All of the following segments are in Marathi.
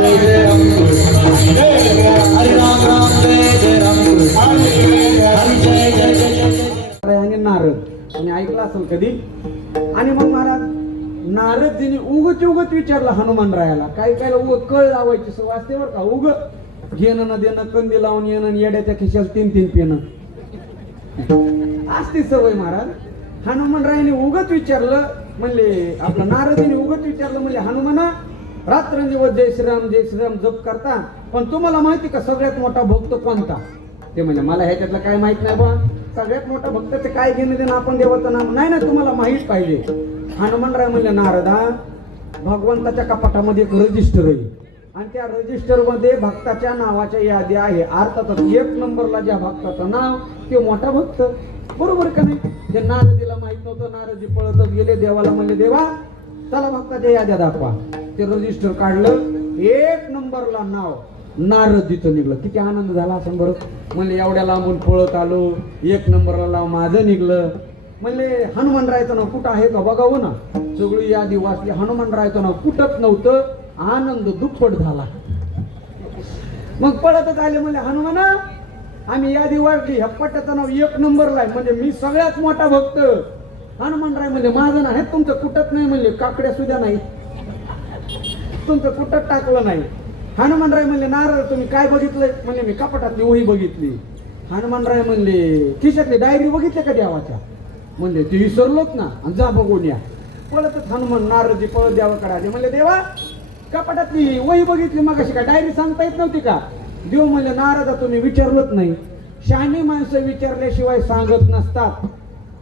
जय जय राम हरे राम राम जय जय राम हरे जय जय जय आणि नारद आणि ऐकलं असेल कधी. आणि मग महाराज नारदजीने उगत विचारलं हनुमानरायाला. काही काय उगत कळ लावायची सवय असते बरं का. उग घेणं न देणं, कंदी लावून येणं, येड्याच्या खिशाला 3-3 पेनं असती सवय महाराज. हनुमानरायाने उगत विचारलं म्हणले, आपलं नारदीने उगत विचारलं म्हणले, हनुमाना रात्रंदिवस जय श्रीराम जप करता, पण तुम्हाला माहिती का सगळ्यात मोठा भक्त कोणता? ते म्हणजे मला ह्याच्यातलं काय माहित नाही बा. सगळ्यात मोठा भक्त ते काय घेणं देणं, आपण देवाचं नाम नाही ना, तुम्हाला माहित पाहिजे. हनुमानराय म्हणले, नारदा भगवंताच्या कपाटामध्ये एक रजिस्टर आहे आणि त्या रजिस्टर मध्ये भक्ताच्या नावाच्या यादी आहे. अर्थातच 1 नंबरला ज्या भक्ताचं नाव ते मोठा भक्त. बरोबर का नाही? ते नारदीला माहित नव्हतं. नारदजी पळतच गेले देवाला, म्हणले देवा चला भक्ताच्या याद्या दाखवा. ते रजिस्टर काढलं, 1 नंबरला नाव नारदीचं निघलं. किती आनंद झाला असं बरं. म्हणले एवढ्या लांबून पळत आलो, 1 नंबरला नाव माझं निघलं. म्हणले हनुमानरायचं नाव कुठं आहे का बघावं ना. सगळी यादी वाचली, हनुमानरायचं नाव कुठंच नव्हतं. आनंद दुप्पट झाला. मग पळतच आले, म्हणले हनुमाना आम्ही यादी वाढली, ह्या पट्ट्याचं नाव 1 नंबरला आहे, म्हणजे मी सगळ्यात मोठा भक्त. हनुमानराय म्हणले माझं नाही, तुमचं कुठंच नाही. म्हणले काकड्या सुद्धा नाही, तुमचं कुठंच टाकलं नाही. हनुमानराय म्हणले नारद तुम्ही काय बघितलंय? म्हणले मी कपाटातली वही बघितली. हनुमानराय म्हणले खिशातली डायरी बघितली का देवाच्या? म्हणले ते विसरलोच ना, आणि जा बघून या. पळतच हनुमान नारदजी पळत देवाकडे आले. म्हणले देवा कपाटातली वही बघितली, मग अशी का डायरी सांगता येत नव्हती का? देव म्हणले नारदा तुम्ही विचारलंच नाही. शहाणी माणसं विचारल्याशिवाय सांगत नसतात,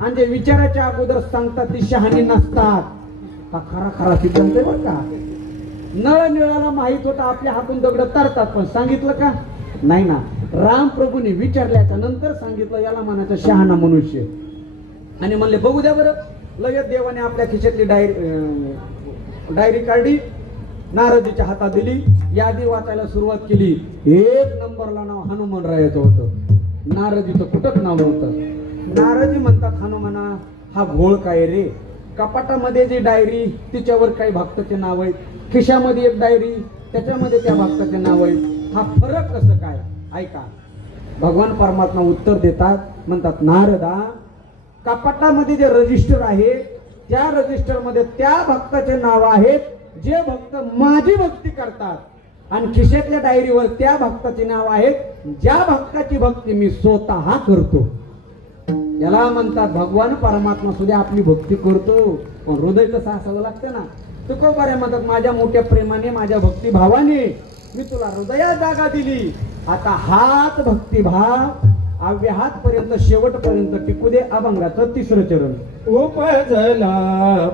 आणि जे विचाराच्या अगोदर सांगतात ती शहाणी नसतात. हा खरा सिद्धांत आहे बरं का. नळ निळाला माहित होता आपल्या हातून दगड तरतात, पण सांगितलं का? नाही ना. राम प्रभूने विचारल्याच्या नंतर सांगितलं, याला म्हणायचं शहाणा मनुष्य. आणि म्हणले बघू द्या बरं. लगेच देवाने आपल्या खिशातली डायरी काढली, नारदीच्या हातात दिली, यादी वाचायला सुरुवात केली. 1 नंबरला नाव हनुमानरायाचं होतं. नारदीचं कुठंच नाव नव्हतं. नारदी म्हणतात हनुमाना हा घोळ काय रे? कपाटामध्ये जी डायरी तिच्यावर काही भक्ताचे नाव आहेत, खिशामध्ये एक डायरी त्याच्यामध्ये त्या भक्ताचे नाव आहे, हा फरक कसं काय? ऐका, भगवान परमात्मा उत्तर देतात. म्हणतात नारदा कपाटामध्ये जे रजिस्टर आहे त्या रजिस्टर मध्ये त्या भक्ताचे नाव आहेत जे भक्त माझी भक्ती करतात, आणि खिशातल्या डायरीवर त्या भक्ताचे नाव आहेत ज्या भक्ताची भक्ती मी स्वतः करतो. याला म्हणतात भगवान परमात्मा सुद्धा आपली भक्ती करतो, पण हृदय कसं असावं लागतं ना. तुकोबारे म्हणतात माझ्या मोठ्या प्रेमाने माझ्या भक्तिभावाने मी तुला हृदयात जागा दिली. आता हात भक्तिभाव अव्याहात पर्यंत शेवटपर्यंत टिकू दे. अभंगाचं 3रं चरण. उपजला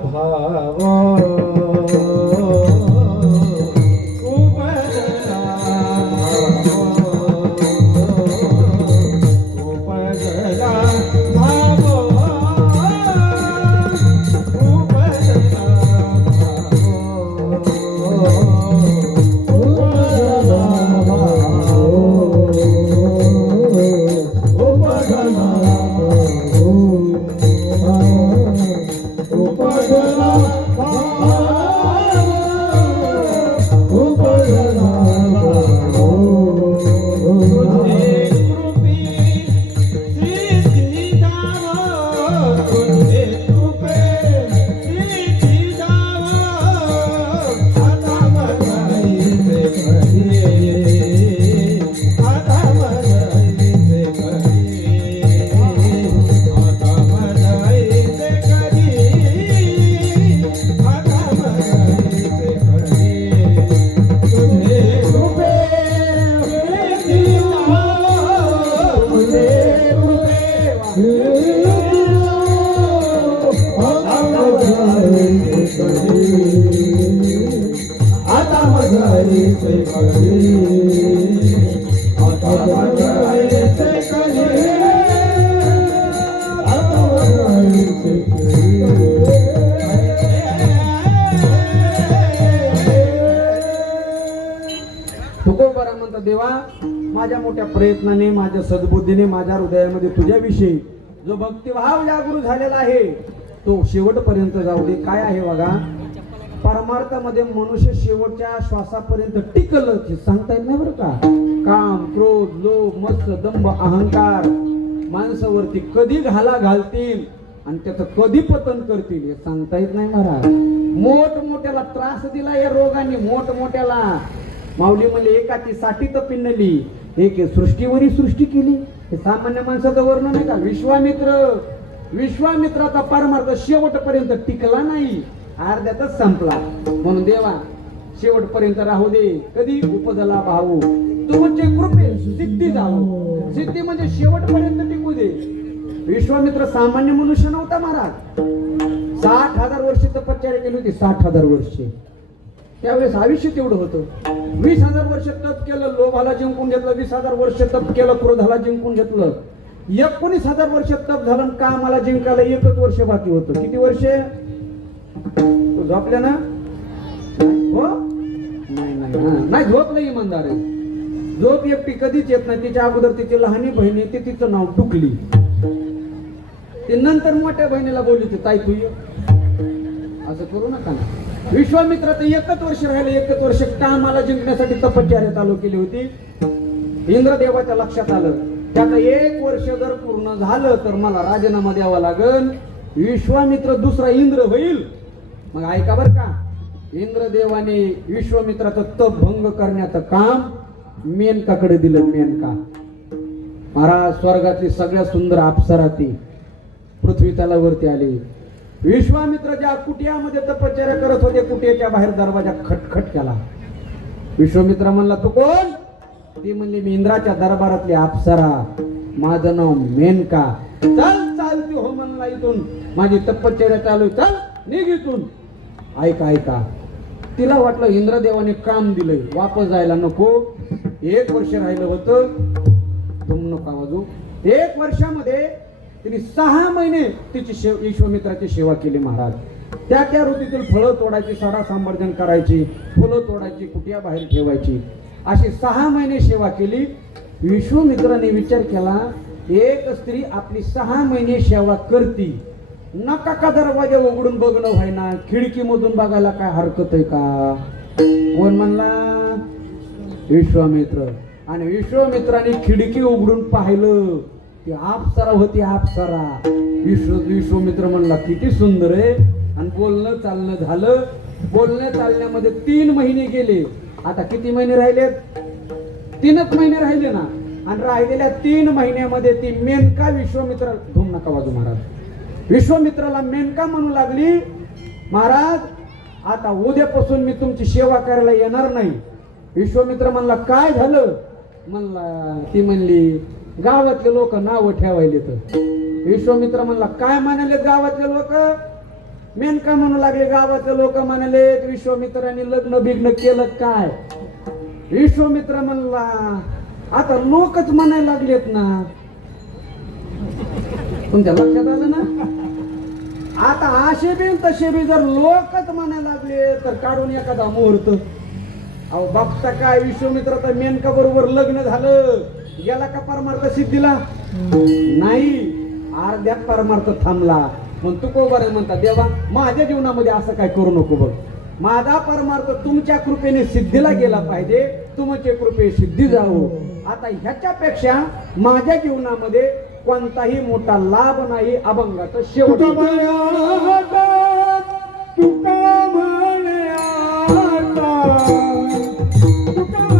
भाव तुकोबारा म्हणतात देवा माझ्या मोठ्या प्रयत्नाने माझ्या सद्बुद्धीने माझ्या हृदयामध्ये तुझ्याविषयी जो भक्तिभाव जागृत झालेला आहे तो शेवटपर्यंत जाऊ दे. काय आहे बघा, परमार्थामध्ये मनुष्य शेवटच्या श्वासापर्यंत टिकलं हे सांगता येत नाही बरं का. काम, क्रोध, लोभ, मत्स्य, दंभ, अहंकार माणसावरती कधी घालतील आणि त्याचं कधी पतन करतील हे सांगता येत नाही महाराज. मोठमोठ्याला त्रास दिला या रोगाने, मोठमोठ्याला. माऊली म्हणले एकाची साठी तर पिnnली, एक सृष्टीवरी सृष्टी केली. हे सामान्य माणसाचं वर्णन आहे का. विश्वामित्राचा परमार्थ शेवटपर्यंत टिकला नाही, अर्ध्यातच संपला. म्हणून देवा शेवटपर्यंत राहू दे. कधी उपजला भाऊ तुमचे कृपे सिद्धी जावो. सिद्धी म्हणजे शेवटपर्यंत टिकू दे. विश्वामित्र सामान्य मनुष्य नव्हता महाराज. 60,000 वर्ष तपश्चर्या केली होती. 60,000 वर्षे. त्यावेळेस आयुष्य तेवढं होतं. 20,000 वर्ष तप केलं, लोभाला जिंकून घेतलं. 20,000 वर्ष तप केलं, क्रोधाला जिंकून घेतलं. 19,000 वर्ष तप झालं, कामाला जिंकायला 1 वर्ष बाकी होतं. किती वर्ष झोपल्या ना. हो नाही झोपलं इमानदार आहे. झोप एकटी कधीच येत नाही. तिच्या अगोदर तिची लहानी बहिणी येते, तिचं नाव टुकली. ते नंतर मोठ्या बहिणीला बोलली ताई तू ये. असं करू नका ना. विश्वामित्र तर 1 वर्ष राहिले. 1 वर्ष कामाला जिंकण्यासाठी तपश्चर्या चालू केली होती. इंद्रदेवाच्या लक्षात आलं त्याचं 1 वर्ष जर पूर्ण झालं तर मला राजीनामा द्यावा लागल. विश्वामित्र दुसरा इंद्र होईल. मग ऐका बर का. इंद्रदेवाने विश्वामित्राचं तप भंग करण्याचं काम मेनकाकडे दिलं. मेनका महाराज स्वर्गातली सगळ्यात सुंदर अप्सरा ती पृथ्वी तलावरती आली. विश्वामित्र ज्या कुटियामध्ये तपश्चर्या करत होते, कुटियाच्या बाहेर दरवाजा खटखट केला. विश्वामित्र म्हणला तू कोण. ती म्हणली मी इंद्राच्या दरबारातली अप्सरा, माझं नाव मेनका. चल चालती हो म्हणला इथून, माझी तपश्चर्या चालू, चल निघ इथून. ऐका तिला वाटलं इंद्रदेवाने काम दिलंय, वापस जायला नको. 1 वर्ष राहिलं होतं. तुम नका वाजू. 1 वर्षामध्ये तिने 6 महिने तिची विश्वामित्राची सेवा केली महाराज. त्या ऋतूतील फळं तोडायची, साडा संवर्धन करायची, फुलं तोडायची, कुटिया बाहेर ठेवायची. अशी 6 महिने सेवा केली. विश्वामित्राने विचार केला एक स्त्री आपली 6 महिने सेवा करती, नका का दरवाजा उघडून बघणं व्हायना, खिडकीमधून बघायला काय हरकत आहे का. कोण म्हणला. विश्वामित्र. आणि विश्वामित्राने खिडकी उघडून पाहिलं, ती अप्सरा होती. अप्सरा. विश्वामित्र म्हणला किती सुंदर आहे. आणि बोलणं चालणं झालं. बोलण्या चालण्यामध्ये 3 महिने गेले. आता किती महिने राहिलेत. 3च महिने राहिले ना. आणि राहिलेल्या 3 महिन्यामध्ये ती मेनका विश्वामित्र, धूम नका वाजू महाराज, विश्वामित्राला मेनका म्हणू लागली. महाराज आता उद्यापासून मी तुमची सेवा करायला येणार नाही. विश्वामित्र म्हणला काय झालं. म्हणला ती म्हणली गावातले लोक नाव ठेवायले. तर विश्वामित्र म्हणला काय म्हणाले गावातले लोक. मेनका म्हणू लागले गावातले लोक म्हणाले विश्वामित्राने लग्न बिग्न केलं काय. विश्वामित्र म्हणला आता लोकच म्हणायला लागलेत ना. तुमच्या लक्षात आलं ना. आता असे बी तसे बी जर लोकच म्हणायला लागले तर काढून एखादा मुहूर्त. अहो बघता काय विश्वामित्राचा मेनका बरोबर लग्न झालं, गेला का परमार्थ सिद्धीला. नाही, अर्ध्यात परमार्थ थांबला. मग तू को बरं म्हणता देवा माझ्या जीवनामध्ये असं काय करू नको बघ. माझा परमार्थ तुमच्या कृपेने सिद्धीला गेला पाहिजे, तुमचे कृपे सिद्धी जावो. आता ह्याच्यापेक्षा माझ्या जीवनामध्ये कोणताही मोठा लाभ नाही. अभंगाचं शेवट. तुका